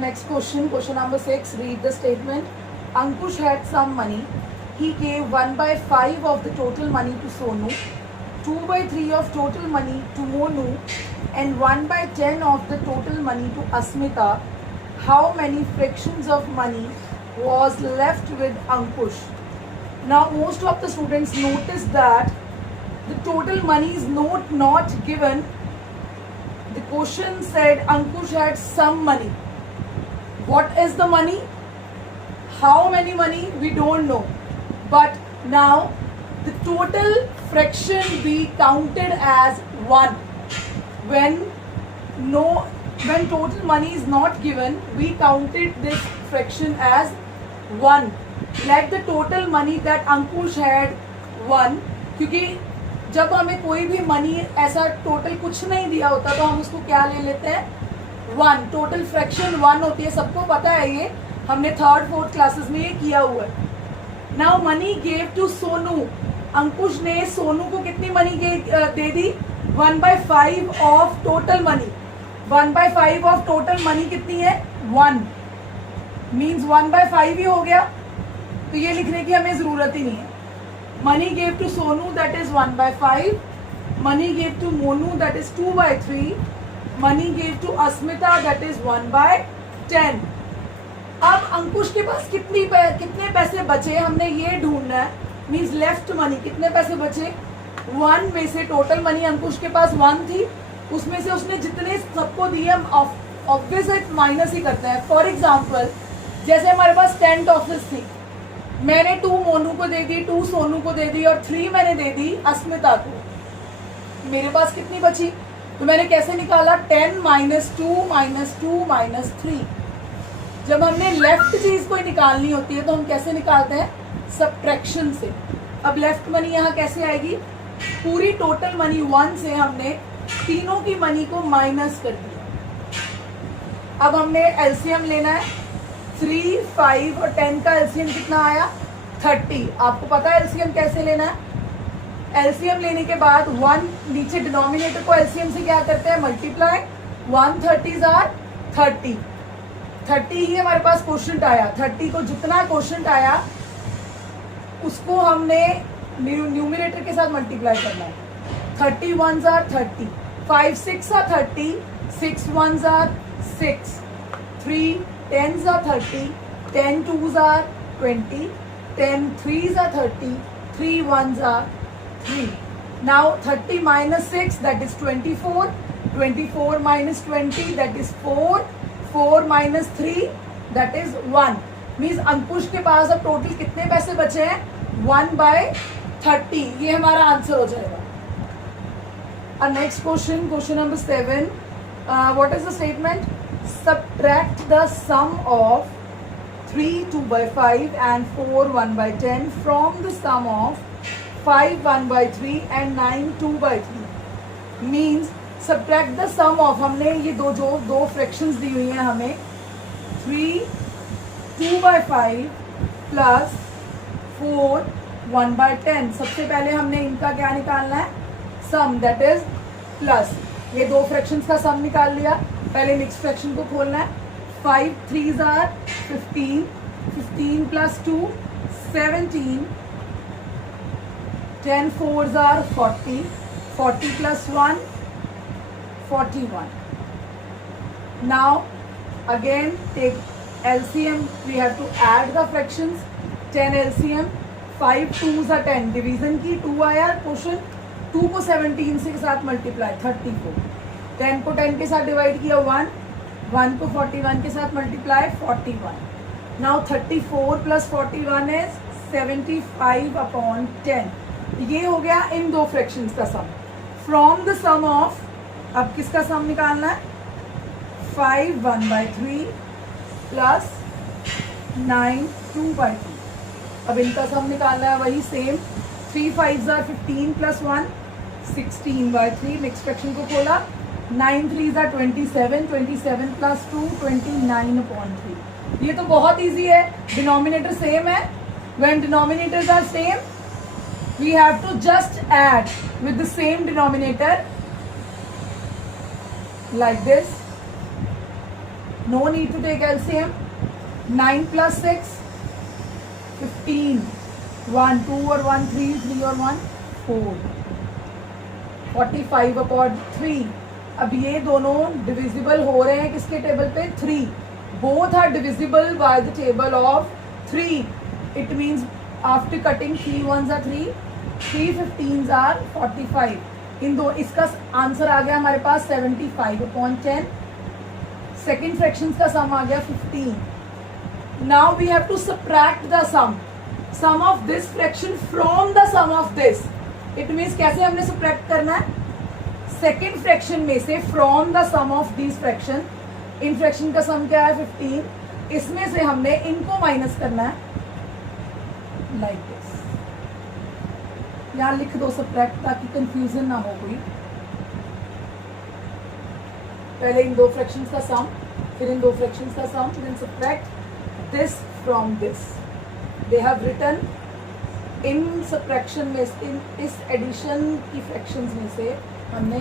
Next question number 6. Read the statement. Ankush had some money. He gave 1/5 of the total money to Sonu, 2/3 of total money to Monu, and 1/10 of the total money to Asmita. How many fractions of money was left with Ankush? Now, most of the students notice that the total money is not given. The question said Ankush had some money. What is the money? How many money? We don't know. But now the total fraction we counted as 1. When total money is not given, we counted this fraction as 1. Let the total money that Ankush had 1. क्योंकि जब हमें कोई भी money ऐसा total कुछ नहीं दिया होता तो हम उसको क्या ले लेते हैं? 1. टोटल फ्रैक्शन 1 होती है, सबको पता है ये, हमने 3rd 4th क्लासेस में ये किया हुआ है. Now money gave to Sonu. Ankush ने सोनू को कितनी मनी दे दी? 1/5 of total money. 1/5 of total money कितनी है? 1. मीन्स 1/5 ही हो गया, तो ये लिखने की हमें जरूरत ही नहीं है. Money gave to Sonu that is 1/5. Money gave to Monu that is 2/3. Money gave to Asmita that is 1/10. अब अंकुश के पास कितने पैसे बचे हमने ये ढूंढना है. मीन्स लेफ्ट मनी कितने पैसे बचे? 1 में से टोटल मनी अंकुश के पास 1 थी, उसमें से उसने जितने सबको दिए हम ऑब्वियस माइनस ही करते हैं. फॉर एग्जाम्पल जैसे हमारे पास 10 टॉफिस थी, मैंने 2 मोनू को दे दी, 2 सोनू को दे दी और 3 मैंने दे दी अस्मिता को. मेरे पास कितनी बची? तो मैंने कैसे निकाला? 10 - 2 - 2 - 3. जब हमने लेफ्ट चीज कोई निकालनी होती है तो हम कैसे निकालते हैं? सब्ट्रैक्शन से. अब लेफ्ट मनी यहाँ कैसे आएगी? पूरी टोटल मनी 1 से हमने तीनों की मनी को माइनस कर दिया. अब हमने एलसीएम लेना है. 3, 5 और 10 का एलसीएम कितना आया? 30. आपको पता है एलसीएम कैसे लेना है? एलसीएम लेने के बाद 1 नीचे डिनोमिनेटर को एलसीएम से क्या करते हैं? मल्टीप्लाई. 1/30 आर 30. 30 ही हमारे पास क्वोशंट आया. 30 को जितना क्वोशंट आया उसको हमने न्यूमिनेटर के साथ मल्टीप्लाई करना है. 30 1s are 30. 5 6 are 30. 6 1s are 6. 3 10s are 30. 10 2s are 20. 10 3s are 30. 3 1s are 3. Now 30 minus 6 that is 24. 24 minus 20 that is 4. 4 minus 3 that is 1. Means अंकुश के पास अब टोटल कितने पैसे बचे हैं? 1/30. ये हमारा आंसर हो जाएगा. Next question number 7. What is the statement? Subtract the sum of 3 2/5 and 4 1/10 from the sum of 5 1/3 and 9 2/3. Means subtract the sum of, हमने ये दो फ्रैक्शंस दी हुई हैं हमें. 3 2/5 प्लस 4 1/10. सबसे पहले हमने इनका क्या निकालना है? सम दैट इज प्लस. ये दो फ्रैक्शंस का सम निकाल लिया. पहले मिक्स फ्रैक्शन को खोलना है. 5 3s are 15. 15 plus 2 17. 10 4s are 40. 40 plus 1 41. Now again take LCM. We have to add the fractions. 10 LCM. 5 2s are 10. Division की 2 आया क्वेश्चन. 2 को 17 से के साथ मल्टीप्लाई 34. 10 को 10 के साथ डिवाइड किया 1. 1 को 41 के साथ मल्टीप्लाई 41. Now 34 plus 41 is 75/10. ये हो गया इन दो फ्रैक्शंस का सम. फ्रॉम द सम ऑफ, अब किसका सम निकालना है? 5 1/3 प्लस 9 2/3. अब इनका सम निकालना है वही same. 3 5s are 15 plus 1 16/3. Mix fraction को खोला. 9 3s are 27. 27 प्लस 2 29/3. ये तो बहुत इजी है. डिनोमिनेटर सेम है. When denominators are same we have to just add with the same denominator like this. No need to take LCM. 9 plus 6 15. 1 2 और 1 3, 3 और 1 4. 45 upon 3. अब ये दोनों डिविजिबल हो रहे हैं किसके टेबल पे? 3. Both are divisible by the table of 3. It means after cutting 3 1s are 3, 3 15s are 45. इन दो, इसका आंसर आ गया हमारे पास 75 अपॉन 10. सेकेंड फ्रैक्शन का सम आ गया 15. Now we have to subtract the sum of this fraction from the sum of this. It means कैसे हमने सब्ट्रैक्ट करना है? सेकेंड फ्रैक्शन में से from the sum of this fraction. इन फ्रैक्शन का सम क्या है? 15. इसमें से हमने इनको माइनस करना है लाइक दिस. यहां लिख दो सब्ट्रैक्ट ताकि कंफ्यूजन ना हो कोई. पहले इन दो फ्रैक्शंस का सम, फिर इन दो फ्रैक्शंस का sum, then subtract this from this. They have written in subtraction में, इस एडिशन की फ्रैक्शंस में से हमने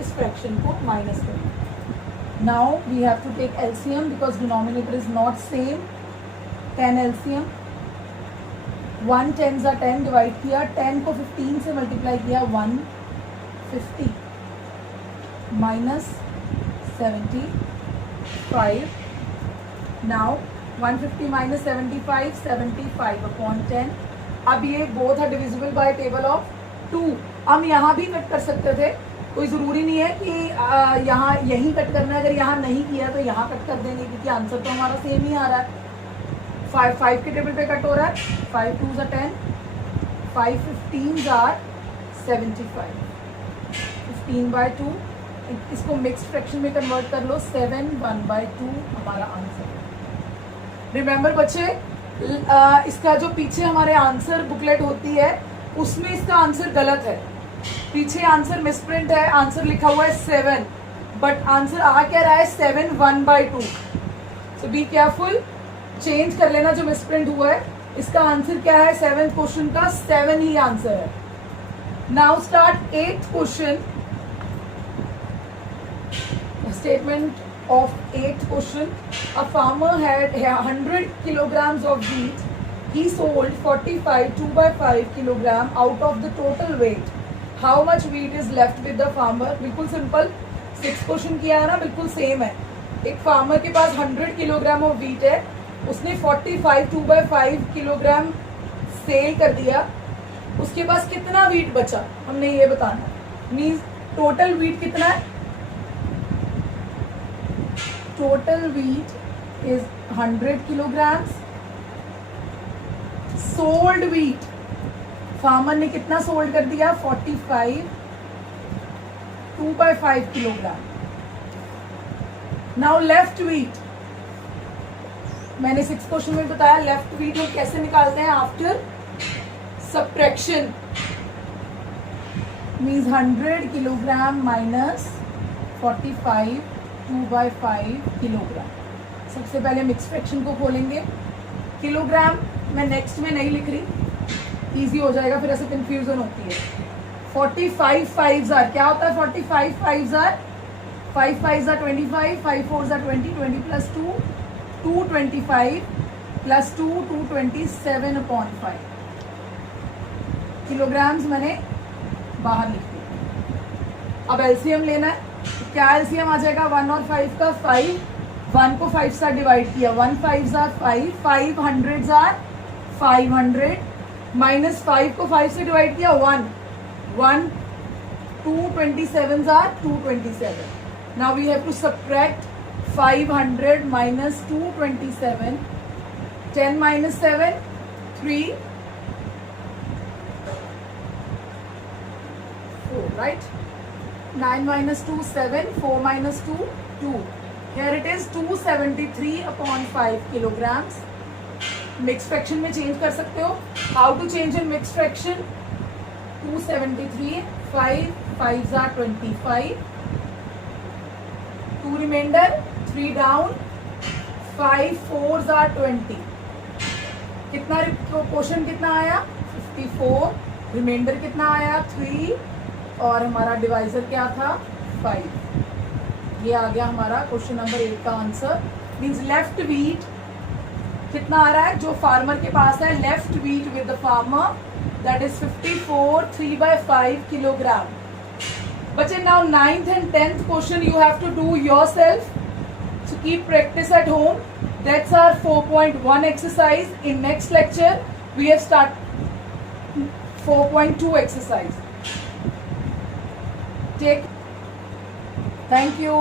इस फ्रैक्शन को माइनस करना. Now we have to take LCM because denominator is not same. 10 LCM. 1 10s are 10 divide किया, 10 को 15 से मल्टीप्लाई किया, 150 माइनस 75. Now 150 minus 75, 75 upon 10. अब ये both are divisible by table of 2. हम यहाँ भी कट कर सकते थे, कोई ज़रूरी नहीं है कि यहाँ यहीं कट करना है. अगर यहाँ नहीं किया तो यहाँ कट कर देंगे क्योंकि आंसर तो हमारा सेम ही आ रहा है. 5 के टेबल पे कट हो रहा है. 5 2s are 10, 5 15s are 75. 15 by 2. इसको मिक्स्ड फ्रैक्शन में कन्वर्ट कर लो. 7 1 by 2 हमारा आंसर. रिमेंबर बच्चे, इसका जो पीछे हमारे आंसर बुकलेट होती है उसमें इसका आंसर गलत है. पीछे आंसर मिसप्रिंट है. आंसर लिखा हुआ है 7, बट आंसर आ क्या रहा है? 7 1 by 2. So be careful, change कर लेना जो मिसप्रिंट हुआ है. इसका आंसर क्या है? 7th क्वेश्चन का 7 ही आंसर है. Now start 8th question. Statement of 8th question. A farmer had 100 kilograms of wheat. He sold 45 2/5 kilogram out of the total weight. How much wheat is left with the farmer? बिल्कुल simple. 6th question किया है ना, बिल्कुल same है. एक farmer के पास 100 kilogram of wheat है. उसने 45 2/5 किलोग्राम सेल कर दिया. उसके पास कितना व्हीट बचा हमने ये बताना. मीन्स टोटल व्हीट कितना है? Total wheat is 100 kilograms. Sold wheat, farmer ने कितना सोल्ड कर दिया? 45 2/5 किलोग्राम. नाउ लेफ्ट व्हीट, मैंने 6th क्वेश्चन में बताया लेफ्ट व्हीट हम कैसे निकालते हैं? After subtraction. Means 100 kilogram minus 45 2/5 kilogram. सबसे पहले मिक्स फ्रैक्शन को खोलेंगे. किलोग्राम मैं नेक्स्ट में नहीं लिख रही, इजी हो जाएगा, फिर ऐसे कंफ्यूजन होती है. 45 5s are, क्या होता है 45 5s are? 5 5s are 25, 5 4s are 20, 20 plus 2 225 plus 2 227 upon 5. Kilograms मैंने बाहर लिख दिया. अब एलसीएम लेना है. क्या एलसीएम आ जाएगा? 1 और 5 का 5. 1 को 5 से डिवाइड किया, 1 5s are 5, 5 100s are 500 minus 5 को 5 से डिवाइड किया, 1 1 2 27s are 227. Now we have to subtract 500 minus 227. 10 minus 7 3 4, right? 9 minus 2 7, 4 minus 2 2. Here it is 273 upon 5 kilograms. Mix fraction में चेंज कर सकते हो. How to change in mix fraction? 273, 5 5s are 25, 2 reminder, 3 down, 5 4s are 20. कितना question कितना आया? 54. Reminder कितना आया? 3 और हमारा डिवाइजर क्या था? 5. ये आ गया हमारा क्वेश्चन नंबर 8 का आंसर। मीन्स लेफ्ट वीट कितना आ रहा है जो फार्मर के पास है, left wheat with the farmer that is 54 3/5 kilogram. बच्चे now 9th and 10th question you have to do yourself, so keep practice at home. That's our 4.1 exercise. In next lecture we have start 4.2 exercise. Thank you.